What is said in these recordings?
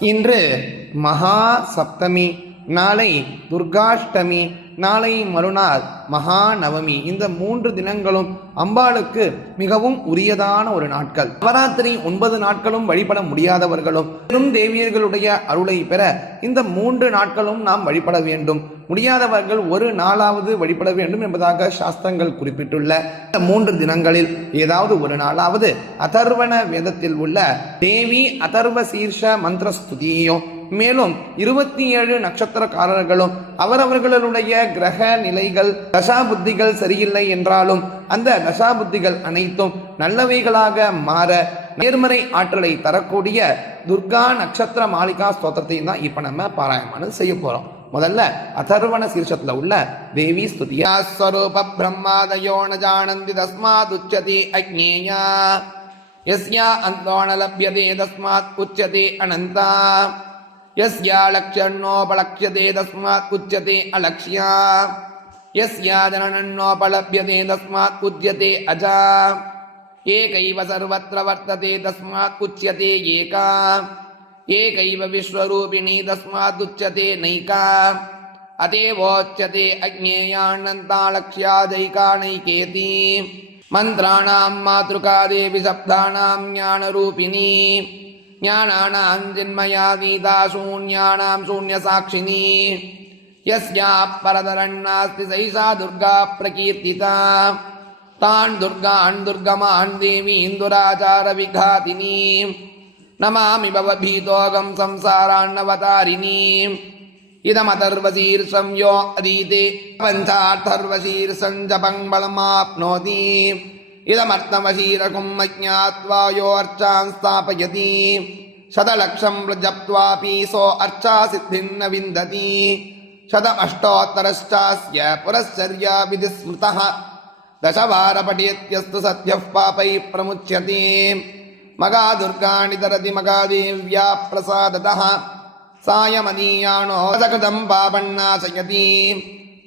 இன்று மகா சப்தமி நாளை துர்காஷ்டமி நாளை மறுநாள் மகாநவமி. இந்த மூன்று தினங்களும் அம்பாளுக்கு மிகவும் உரியதான ஒரு நாட்கள். நவராத்திரி ஒன்பது நாட்களும் வழிபட முடியாதவர்களும் பெரும் தேவியர்களுடைய அருளை பெற இந்த மூன்று நாட்களும் நாம் வழிபட வேண்டும். முடியாதவர்கள் ஒரு நாளாவது வழிபட வேண்டும் என்பதாக சாஸ்திரங்கள் குறிப்பிட்டுள்ள. இந்த மூன்று தினங்களில் ஏதாவது ஒரு நாளாவது அதர்வண வேதத்தில் உள்ள தேவி அதர்வ சீர்ஷ மந்திர ஸ்துதியையும் மேலும் இருபத்தி ஏழு நட்சத்திரக்காரர்களும் அவரவர்களுடைய கிரக நிலைகள் தசா புத்திகள் சரியில்லை என்றாலும் அந்த தசா புத்திகள் அனைத்தும் நல்லவைகளாக மாற நேர்மறை ஆற்றலை தரக்கூடிய துர்கா நட்சத்திர மாளிகா ஸ்தோத்திரத்தையும் தான் இப்ப நம்ம பாராயணம் செய்ய போறோம் முதல்ல அதர்வண சீர்ஷத்துல உள்ள தேவி ஸ்துதியா ஸ்வரூப பிரம்மாதயோ ந ஜானந்தி தஸ்மாத் உச்சதி அக்னேயா யஸ்யா அந்தோண லப்யதே தஸ்மாத் உச்சதே அனந்தா यस्या लक्ष्यन्नोपलक्ष्यते तस्मात् उच्यते യസ്യാലക്ഷ്യണ്ണോപലക്ഷ്യത്തെ തസ്മാത് ഉച്യത്തെ അലക്ഷ്യ യസ്യാജനണ്ണോപലഭ്യത്തെ തസ്മാത് ഉച്യത്തെ അജ ഏകൈവ സർവത്ര വർത്തത്തെ തസ്മാത് ഉച്യത്തെ ഏകാ ഏകൈവ വിശ്വരൂപിണി തസ്മാത് ഉച്യത്തെ നൈകാ അതേവോച്യത്തെ അജ്ഞേയാണ്ണന്താലക്ഷ്യാദൈകാണൈകേതി മന്ത്രാണാം മാതൃകാദേവി ശബ്ദാണാം ജ്ഞാനരൂപിണീ ज्ञानानां जन्मया गीता शून्यानां शून्यसाक्षिणी यस्याः परतरन्नास्ति सैषा दुर्गा प्रकीर्तिता तान् दुर्गान् दुर्गमान् देवीन् दुराचारविघातिनी नमामि भवभीतोऽगं संसारान्नवतारिणीम् इदमथर्वशीर्षं यो अधीते पञ्चार्थर्वशीर्षं जपं बलमाप्नोति इदमर्थमशीरकुम् अज्ञात्वा यो अर्चां स्थापयति शतलक्षं जप्त्वापि सो अर्चासिद्धिन्न विन्दति शतमष्टोत्तरश्चास्य पुरश्चर्या विधिस्मृतः दशवारपठेत्यस्तु सद्यः पापैः प्रमुच्यते मगादुर्गाणि तरति मगादेव्या प्रसादतः सायमदीयाणो रसकृतं पापन्नाशयति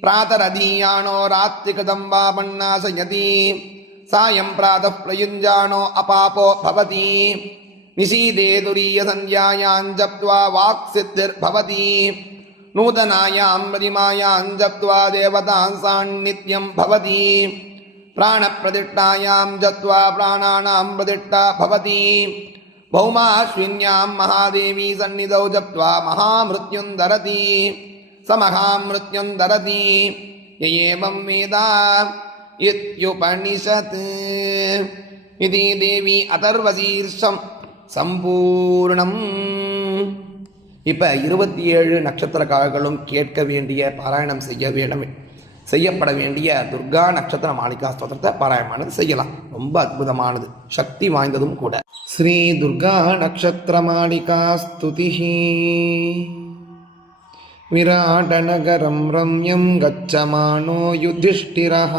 प्रातरदीयाणो रात्रिकृतं पापन्नाशयति சாயம் பிராத பிரயுஞ்சானோ அபாபோ பவதி நிஷீதே துரிய சந்தியாயாஞ்சப்துவா வாக் சித்திர் பவதி நூதனாயாம் மதிமாயாம் ஜப்துவா தேவதாம் சாநித்யம் பவதி பிராணப்பிரதிஷ்டாயாம் ஜத்வா பிராணானாம் பிரதிஷ்டா பவதி பௌமாஸ்வின்யாம் மகாதேவி சந்நிதௌ ஜப்வா மகாமிருத்யுந்தரதி சமகாமிருத்யுந்தரதி ஏவம் வேதா யுத்யுபனிஷத் இது தேவி அதர்வசீர்ஷம் சம்பூர்ணம். இப்போ இருபத்தி ஏழு நட்சத்திர நட்சத்திரக்காரர்களும் கேட்க வேண்டிய பாராயணம் செய்ய வேண்டும். செய்யப்பட வேண்டிய துர்கா நட்சத்திர மாளிகா ஸ்தோத்திரத்தை பாராயணமானது செய்யலாம். ரொம்ப அற்புதமானது. சக்தி வாய்ந்ததும் கூட. ஸ்ரீ துர்கா நட்சத்திர மாளிகா ஸ்துதிஹி. विराटनगरं रम्यं गच्छमानो युधिष्ठिरः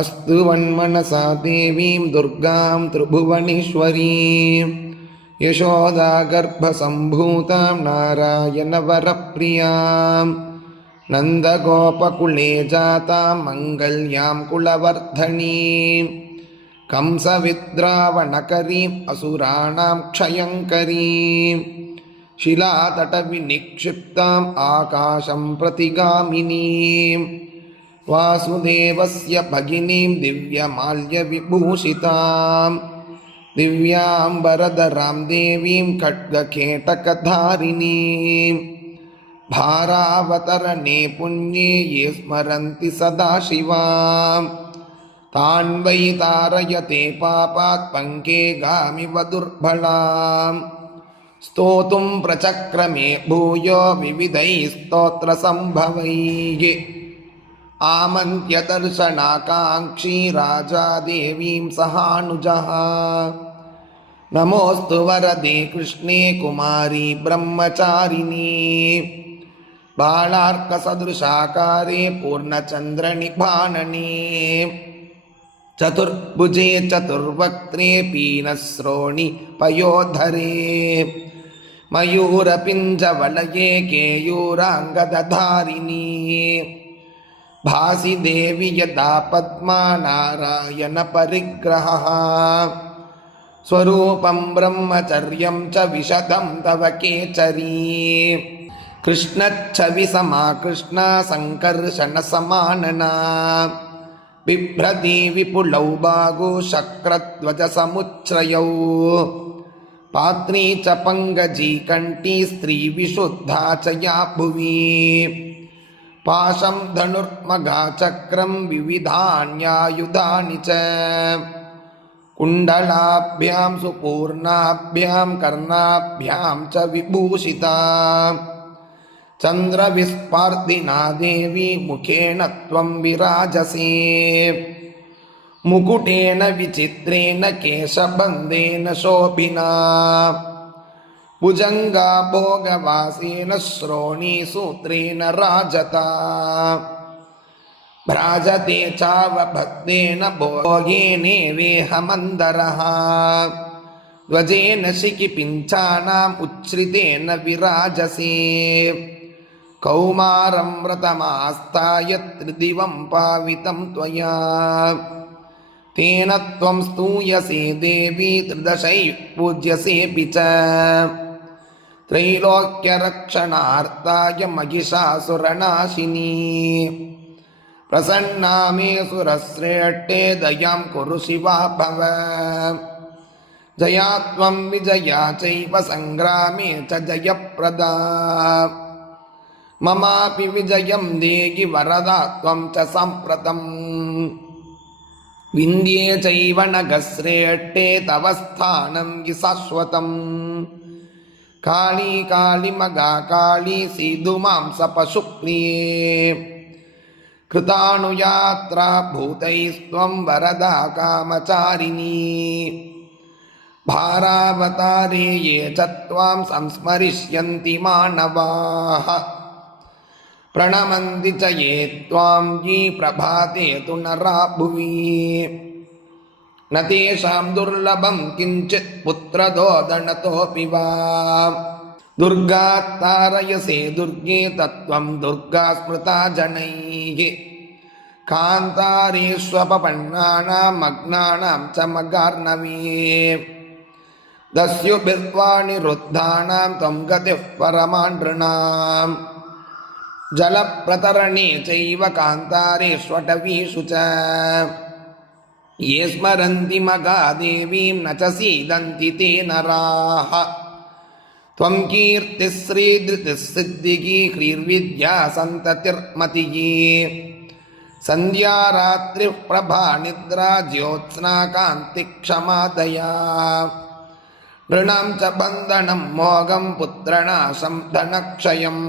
अस्तु वन्मनसा देवीं दुर्गां त्रिभुवनेश्वरीं यशोदागर्भसम्भूतां नारायणवरप्रियां नन्दगोपकुले जातां मङ्गल्यां कुलवर्धनीं कंसविद्रावणकरीम् असुराणां क्षयङ्करीम् शिलातटविनिक्षिप्ताम् आकाशं प्रतिगामिनीं वासुदेवस्य भगिनीं दिव्यमाल्यविभूषितां दिव्याम्बरधरां देवीं खड्गकेटकधारिणीं भारावतरणे पुण्ये ये स्मरन्ति सदा शिवां तान् वै तारयते पापात् पङ्के गामिव दुर्बलाम् स्तोतुं प्रचक्रमे भूयो विविधैः स्तोत्रसम्भवैः आमन्त्यदर्शनाकाङ्क्षी राजा देवीं सहानुजः नमोऽस्तु वरदे कृष्णे कुमारी ब्रह्मचारिणी बालार्कसदृशाकारे पूर्णचन्द्रनिभानने चतुर्भुजे चतुर्वक्त्रे पीनश्रोणि पयोधरे मयूरपिञ्जवलये केयूराङ्गदधारिणी भासि देवि यदा पद्मा नारायणपरिग्रहः स्वरूपं ब्रह्मचर्यं च विशदं तव केचरी कृष्णच्छविसमा कृष्णा सङ्कर्षणसमानना बिभ्रति विपुलौ बागो शक्रध्वजसमुच्छ्रयौ पात्री च पङ्गजी कण्ठी स्त्रीविशुद्धा च या भुवि पाशं धनुर्मघाचक्रं विविधान्यायुधानि च कुण्डलाभ्यां सुपूर्णाभ्यां कर्णाभ्यां च विभूषिता चन्द्रविस्पार्दिना देवी मुखेन त्वं विराजसे मुकुटेन विचित्रेण केशबन्धेन शोभिना भुजङ्गा भोगवासेन श्रोणीसूत्रेण राजता भ्राजते चावभक्तेन भोगेनेवेहमन्दरः ध्वजेन शिखिपिञ्चानाम् उच्छ्रितेन विराजसे कौमारं व्रतमास्ताय त्रिदिवं पावितं त्वया तेन त्वं स्तूयसे देवी त्रिदशैः पूज्यसेऽपि च त्रैलोक्यरक्षणार्थाय महिषासुरनाशिनी प्रसन्ना मे सुरश्रेष्ठे दयां कुरु शिवा भव जया त्वं विजया चैव सङ्ग्रामे च जयप्रदा ममापि विजयं देहि वरदा त्वं च साम्प्रतम् विन्द्ये चैव नगश्रेष्ठे तव स्थानं हि शाश्वतम् काली कालिमगा काली सीधु मां सपशुप्रिये कृतानुयात्रा भूतैस्त्वं वरदा कामचारिणी भारावतारे ये च त्वां संस्मरिष्यन्ति मानवाः प्रणमन्ति च ये त्वां यी प्रभाते तु नरा भुवि न तेषां दुर्लभं किञ्चित् पुत्रदोदनतोऽपि वा दुर्गात् तारयसे दुर्गे तत्त्वं दुर्गा स्मृता जनैः कान्तारेष्वपपन्नानां मग्नानां च मगार्णवे दस्युभिर्वाणि रुद्धानां त्वं गतिः परमाण्डृणाम् जलप्रतरणे चैव कान्तारेष्वटवीषु च ये स्मरन्ति मगादेवीं न च सीदन्ति ते नराः त्वं कीर्तिः श्रीधृतिः सिद्धिः ह्रीर्विद्या सन्ततिर्मतिः सन्ध्या रात्रिः प्रभा निद्रा ज्योत्स्ना कान्तिक्षमादया नृणां च बन्धनं मोगं पुत्रनाशं धनक्षयम्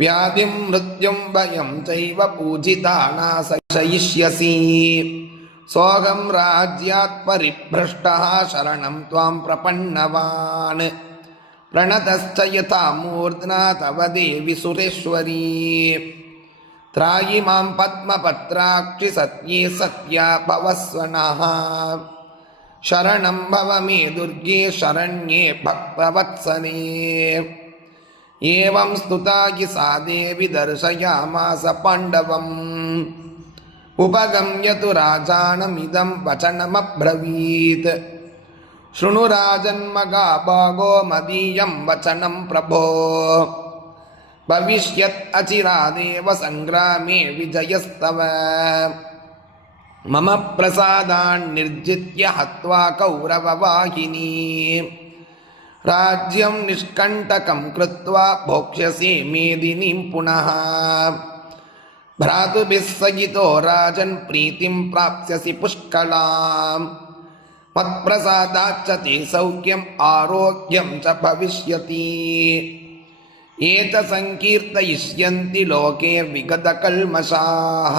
व्याधिं मृत्युं भयं चैव पूजितानाशयिष्यसि सोऽहं राज्यात् परिभ्रष्टः शरणं त्वां प्रपन्नवान् प्रणतश्च यथा मूर्ध्ना तव देवि सुरेश्वरी त्रायि मां पद्मपत्राक्षि सत्ये सत्या भवस्वनः शरणं भव मे दुर्गे शरण्ये भक्तवत्सले एवं स्तुता हि सा देवी दर्शयामास पाण्डवम् उपगम्य तु राजानमिदं वचनमब्रवीत् शृणु राजन्मगा भागो मदीयं वचनं प्रभो भविष्यत् अचिरादेव सङ्ग्रामे विजयस्तव मम प्रसादान्निर्जित्य हत्वा कौरववाहिनी राज्यं निष्कण्टकं कृत्वा भोक्ष्यसि मेदिनीं पुनः भ्रातुभिः सहितो राजन् प्रीतिं प्राप्स्यसि पुष्कलाम् मत्प्रसादाच्च ते सौख्यम् आरोग्यं च भविष्यति ये च सङ्कीर्तयिष्यन्ति लोके विगतकल्मषाः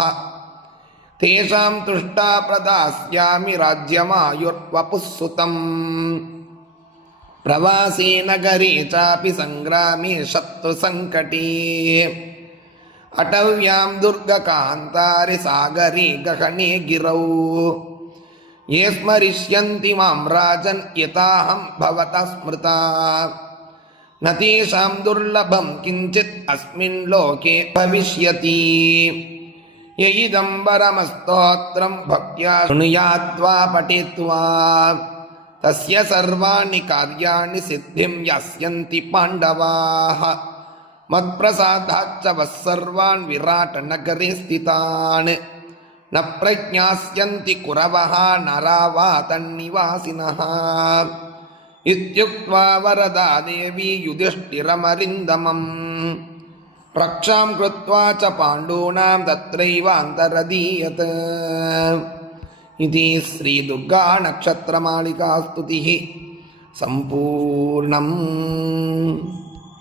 तेषां तुष्टा प्रदास्यामि राज्यमायुर्वपुः सुतम् ప్రవాసీ నగరీ చాపి సంగ్రామీ శత్రు సంకటీ అటవ్యాం దుర్గకాంతారి సాగరీ గహణే గిరౌ ఏ స్మరిష్యంతి మాం రాజన్ యథాహం భవత స్మృత నతీషాం దుర్లభం కించిత్ అస్మిన్ లోకే భవిష్యతి యయిదం వరమస్తోత్రం భక్త్యా శృణుయాత్వా పఠిత్వా पठित्वा तस्य सर्वाणि कार्याणि सिद्धिं यास्यन्ति पाण्डवाः मत्प्रसादाच्च वः सर्वान् विराटनगरे स्थितान् न प्रज्ञास्यन्ति कुरवः नरा वा तन्निवासिनः इत्युक्त्वा वरदा देवी युधिष्ठिरमरिन्दमम् रक्षां कृत्वा च पाण्डूनां तत्रैवान्तरदीयत् इति श्रीदुर्गानक्षत्रमालिकास्तुतिः सम्पूर्णम्